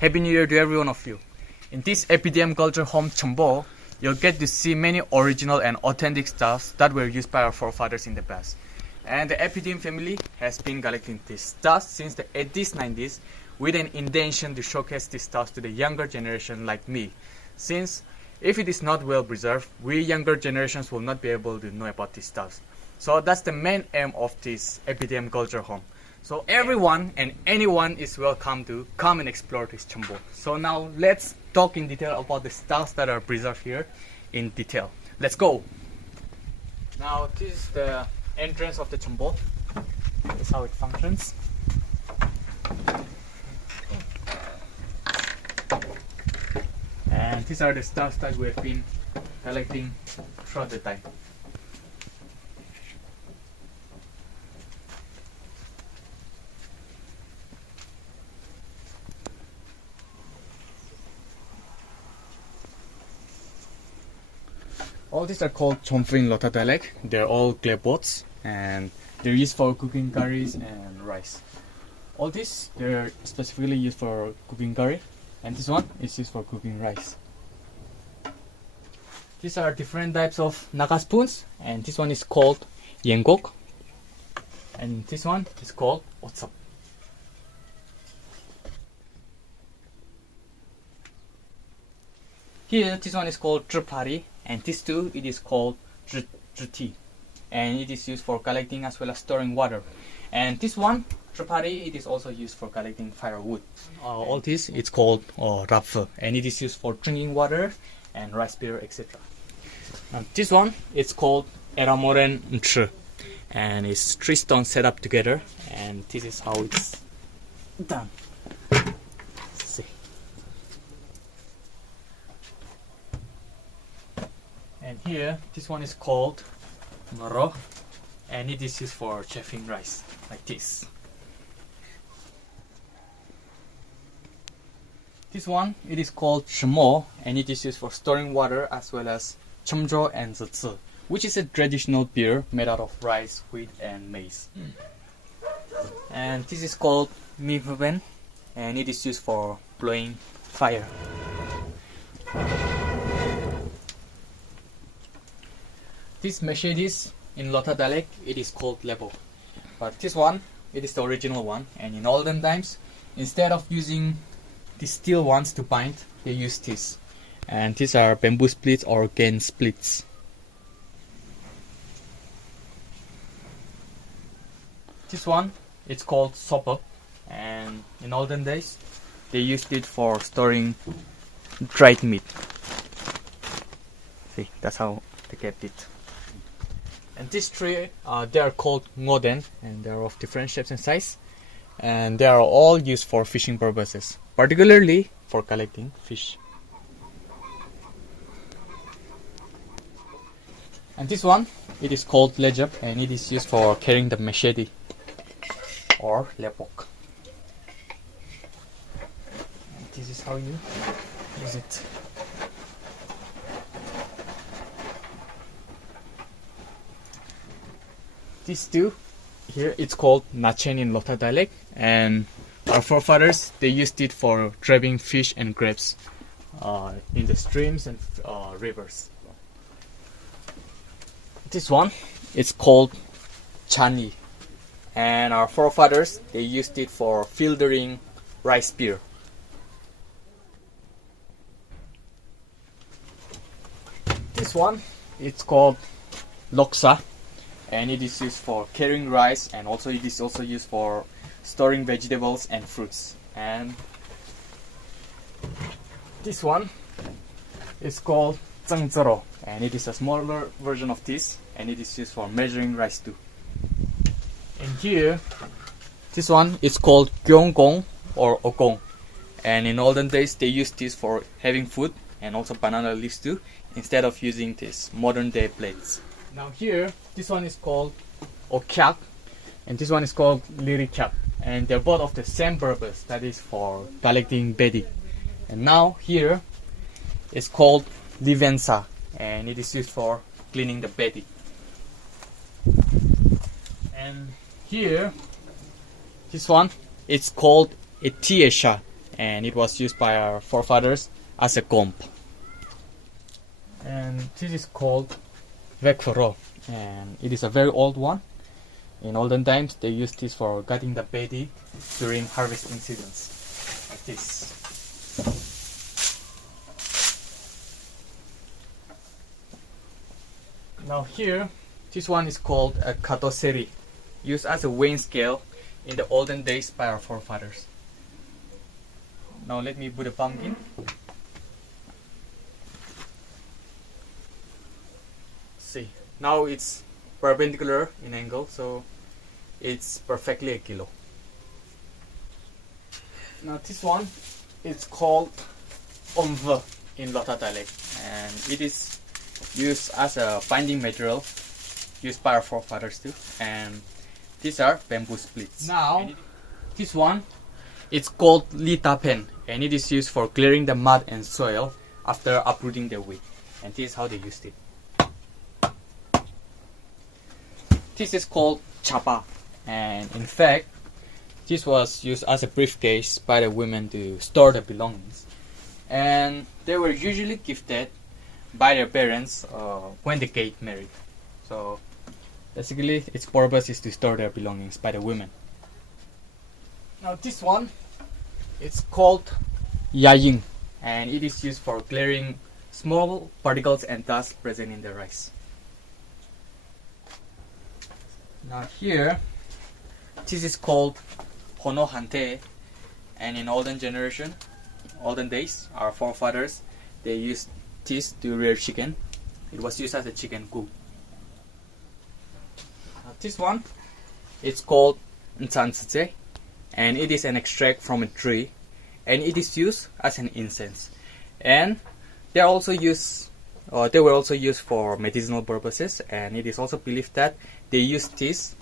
Happy New Year to every one of you. In this APTM culture home Chumpo, you'll get to see many original and authentic stuffs that were used by our forefathers in the past. And the APTM family has been collecting these stuffs since the 80s, 90s with an intention to showcase these stuffs to the younger generation like me. Since if it is not well preserved, we younger generations will not be able to know about these stuffs. So that's the main aim of this APTM culture home. So everyone and anyone is welcome to come and explore this Chumpo. So now let's talk in detail about the stuffs that are preserved here in detail. Let's go! Now this is the entrance of the Chumpo. This is how it functions. And these are the stuffs that we have been collecting throughout the time. All these are called Chumpo in Lotha dialect. They're all clay pots and they're used for cooking curries and rice. All these, they're specifically used for cooking curry, and this one is used for cooking rice. These are different types of Naga spoons, and this one is called Yengok, and this one is called Otsap. Here, this one is called Tripari, and this too, it is called Triti, and it is used for collecting as well as storing water. And this one, Tripari, it is also used for collecting firewood. All this, it's called Rapfer, and it is used for drinking water and rice beer, etc. Now, this one, it's called Eramoren Ntr, and it's 3 stones set up together, and this is how it's done. See. And here, this one is called Moro, and it is used for chafing rice, like this. This one, it is called Shmo, and it is used for storing water as well as Chumjo and Zutsu, which is a traditional beer made out of rice, wheat, and maize. And this is called Mifuben, and it is used for blowing fire. This Mercedes in Lotha dialect, it is called Lebo. But this one, it is the original one, and in olden times, instead of using the steel ones to bind, they use this. And these are bamboo splits or cane splits. This one, it's called Sopa, and in olden days, they used it for storing dried meat. See, that's how they kept it. And these three, they are called olden, and they are of different shapes and size, and they are all used for fishing purposes, particularly for collecting fish. And this one, it is called Lejab, and it is used for carrying the machete or lepok. And this is how you use it. These two here, it's called Nachen in Lotha dialect, and our forefathers, they used it for trapping fish and crabs in the streams and rivers. This one, it's called Chani, and our forefathers, they used it for filtering rice beer. This one, it's called Loksa, and it is used for carrying rice, and also it is also used for storing vegetables and fruits. And this one is called Zhangzero, and it is a smaller version of this, and it is used for measuring rice too. And here, this one is called Gyeonggong or Okong, and in olden days they used this for having food and also banana leaves too, instead of using these modern day plates. Now here, this one is called Okyak, and this one is called Lirikyak, and they're both of the same purpose, that is for collecting bedding. And now here, it's called Livensa, and it is used for cleaning the bedding. And here, this one, it's called Etiesha, and it was used by our forefathers as a comb. And this is called vekforo, and it is a very old one. In olden times, they used this for cutting the paddy during harvesting seasons, like this. Now here, this one is called a katoseri, used as a weighing scale in the olden days by our forefathers. Now let me put a pumpkin. See, now it's perpendicular in angle, so it's perfectly a kilo. Now this one is called omve in Lotha dialect, and it is used as a binding material used by our forefathers too, and these are bamboo splits. Now this one, it's called lita pen, and it is used for clearing the mud and soil after uprooting the wheat, and this is how they used it. This is called chapa, and in fact this was used as a briefcase by the women to store their belongings, and they were usually gifted by their parents when they get married. So basically its purpose is to store their belongings by the women. Now this one, it's called yaying, and it is used for clearing small particles and dust present in the rice. Now here, this is called honohante, and in olden days, our forefathers, they used this to rear chicken. It was used as a chicken coop. Now this one, it's called ntsansitse, and it is an extract from a tree, and it is used as an incense. And they were also used for medicinal purposes, and it is also believed that they used this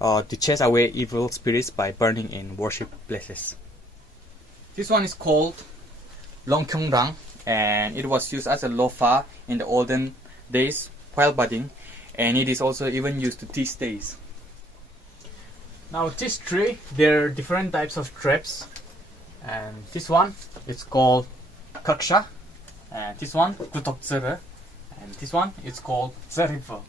to chase away evil spirits by burning in worship places. This one is called longkyongrang, and it was used as a lofa in the olden days while budding, and it is also even used to these days. Now this tree, there are different types of traps, and this one is called kaksha, and this one kutokzere, and this one is called zeriva.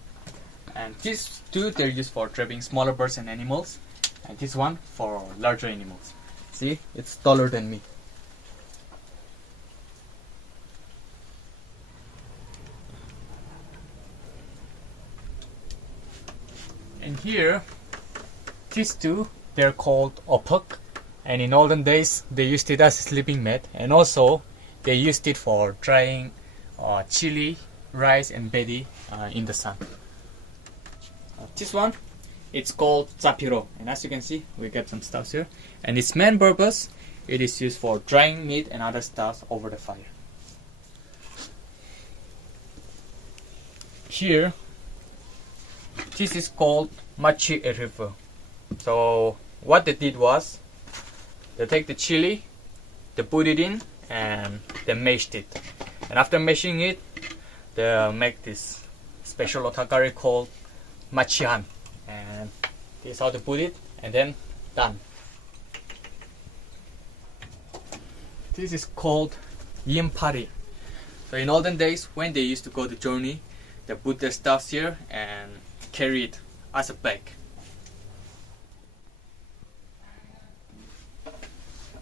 And these two, they're used for trapping smaller birds and animals, and this one for larger animals. See, it's taller than me. And here, these two, they're called opuk, and in olden days they used it as a sleeping mat, and also they used it for drying chili, rice and paddy in the sun. This one, it's called zapiro, and as you can see, we get some stuff here, and its main purpose, it is used for drying meat and other stuff over the fire. Here, this is called machi erivo. So what they did was, they take the chili, they put it in, and they mashed it. And after mashing it, they make this special Lotha curry called machihan. And this is how they put it, and then done. This is called yimpari. So in olden days, when they used to go to journey, they put their stuffs here and carry it as a bag.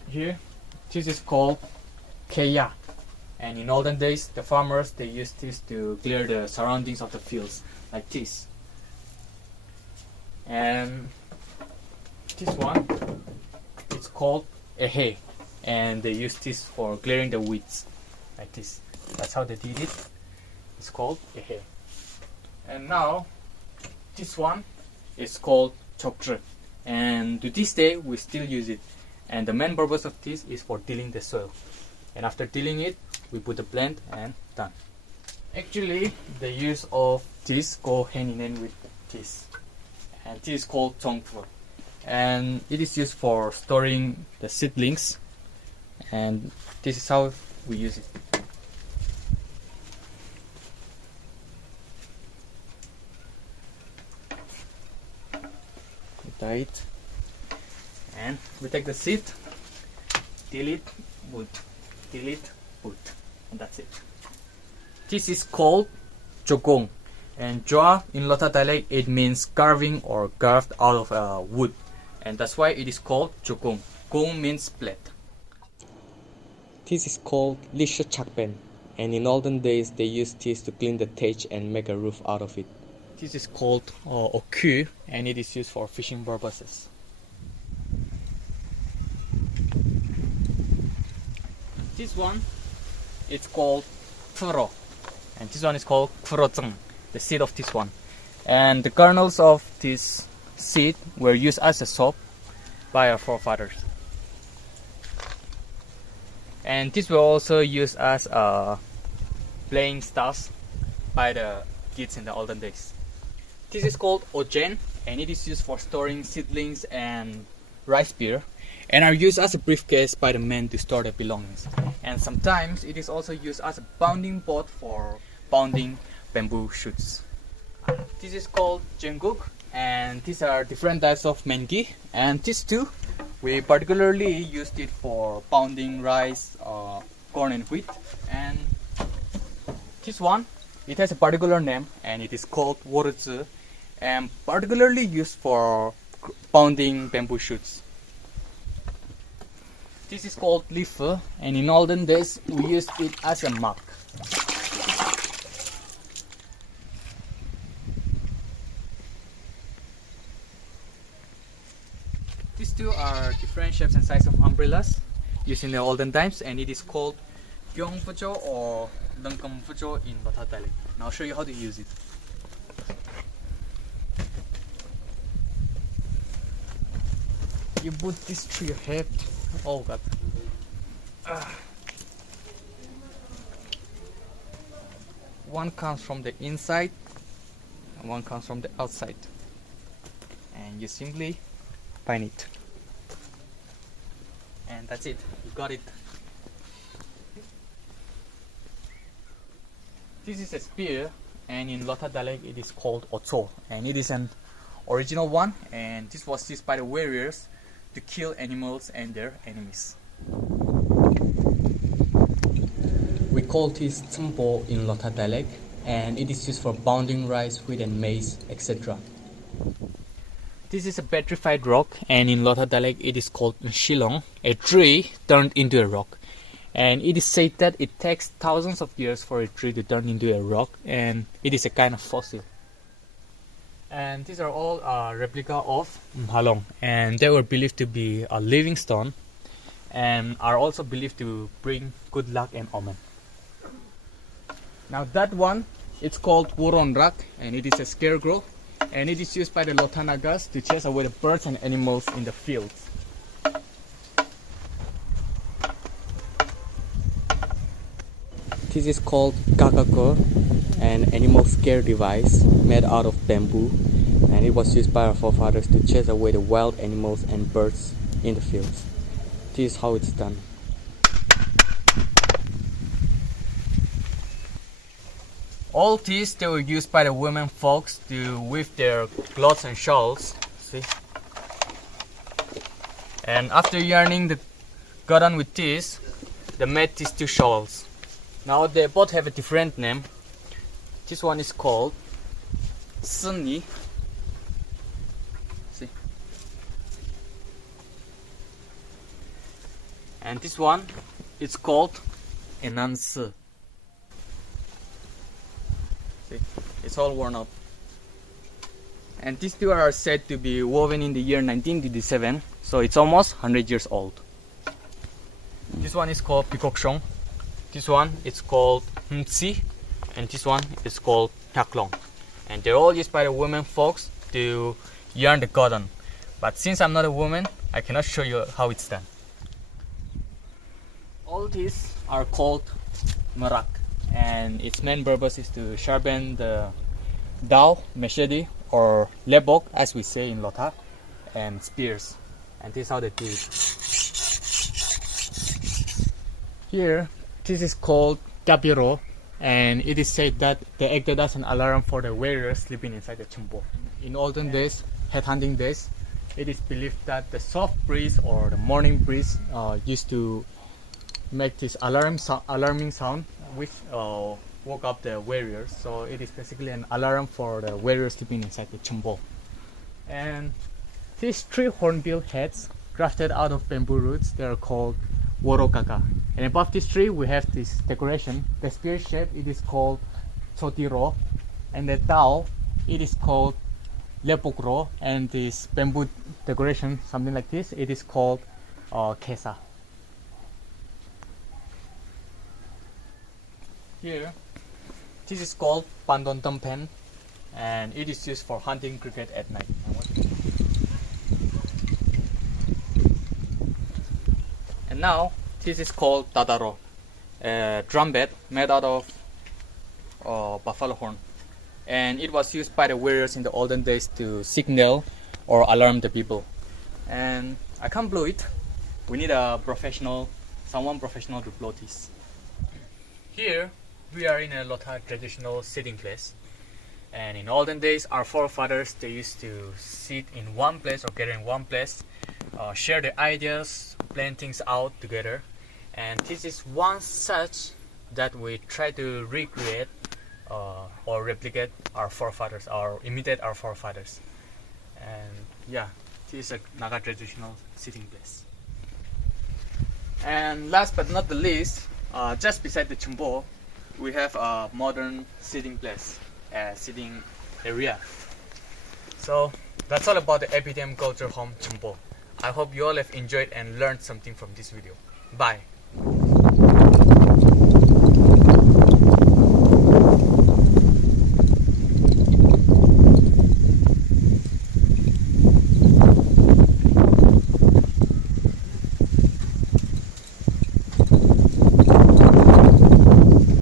Here, this is called keya, and in olden days, the farmers, they used this to clear the surroundings of the fields, like this. And this one, it's called ehe, and they use this for clearing the weeds, like this. That's how they did it. It's called ehe. And now, this one is called chokdre, and to this day we still use it. And the main purpose of this is for tilling the soil. And after tilling it, we put the plant and done. Actually, the use of this go hand in hand with this. And this is called chongfu. And it is used for storing the seedlings. And this is how we use it. We tie it. And we take the seed, delete, put, delete, put, and that's it. This is called jogong, and joa in Lotha dialect it means carving or carved out of wood, and that's why it is called jogong. Gong means blade. This is called lisha chakben, and in olden days they used this to clean the thatch and make a roof out of it. This is called oku, and it is used for fishing purposes. This one, it's called furo, and this one is called furozeng, the seed of this one. And the kernels of this seed were used as a soap by our forefathers. And this were also used as playing stuffs by the kids in the olden days. This is called ojen, and it is used for storing seedlings and rice beer, and are used as a briefcase by the men to store their belongings. And sometimes it is also used as a pounding pot for pounding bamboo shoots. This is called jenguk, and these are different types of mengi, and these two we particularly used it for pounding rice, corn and wheat. And this one, it has a particular name, and it is called woruzu, and particularly used for pounding bamboo shoots. This is called lifu, and in olden days we used it as a mark. These two are different shapes and sizes of umbrellas used in the olden times, and it is called gyongfujo or lengkemfujo in Lotha dialect. Now I'll show you how to use it. You put this through your head. Oh god. One comes from the inside and one comes from the outside, and you simply bind it, and that's it, you got it. This is a spear, and in Lotha dialect it is called ocho, and it is an original one, and this was used by the warriors to kill animals and their enemies. We call this Chumpo in Lotha dialect, and it is used for pounding rice, wheat and maize, etc. This is a petrified rock, and in Lotha dialect it is called shilong, a tree turned into a rock. And it is said that it takes thousands of years for a tree to turn into a rock, and it is a kind of fossil. And these are all replica of mhalong, and they were believed to be a living stone, and are also believed to bring good luck and omen. Now that one, it's called woronrak, and it is a scarecrow, and it is used by the Lotha Nagas to chase away the birds and animals in the fields. This is called kakako, an animal scare device made out of bamboo, and it was used by our forefathers to chase away the wild animals and birds in the fields. This is how it's done. All these, they were used by the women folks to weave their clothes and shawls. See? And after yarning the cotton with this, they made these two shawls. Now they both have a different name. This one is called Sunni. See? And this one, it's called Enansi. See? It's all worn out. And these two are said to be woven in the year 1957, so it's almost 100 years old. This one is called Pikokshong. This one is called Mtsi, and this one is called Taklong. And they're all used by the women folks to yarn the cotton. But since I'm not a woman, I cannot show you how it's done. All these are called merak, and its main purpose is to sharpen the dao, machete, or lebok, as we say in Lotha, and spears. And this is how they do it. Here, this is called tapiro, and it is said that they acted as an alarm for the warriors sleeping inside the chumpo. In olden days, headhunting days, it is believed that the soft breeze or the morning breeze used to make this alarming sound, which woke up the warriors. So it is basically an alarm for the warriors sleeping inside the chumpo. And these three hornbill heads crafted out of bamboo roots, they are called worokaka. And above this tree we have this decoration. The spear shape, it is called chotiro, and the tao, it is called lepokro, and this bamboo decoration, something like this, it is called kesa. Here, this is called pandontam pen, and it is used for hunting cricket at night. And now, this is called dadaro, a drum bed made out of buffalo horn. And it was used by the warriors in the olden days to signal or alarm the people. And I can't blow it. We need someone professional to blow this. Here, we are in a Lotha traditional sitting place. And in olden days, our forefathers, they used to sit in one place or gather in one place, share their ideas, plan things out together. And this is one such that we try to recreate or replicate our forefathers, or imitate our forefathers. And yeah, this is a Naga traditional sitting place. And last but not the least, just beside the chumpo, we have a modern sitting place, sitting area. So that's all about the APTM Culture Home Chumpo. I hope you all have enjoyed and learned something from this video. Bye.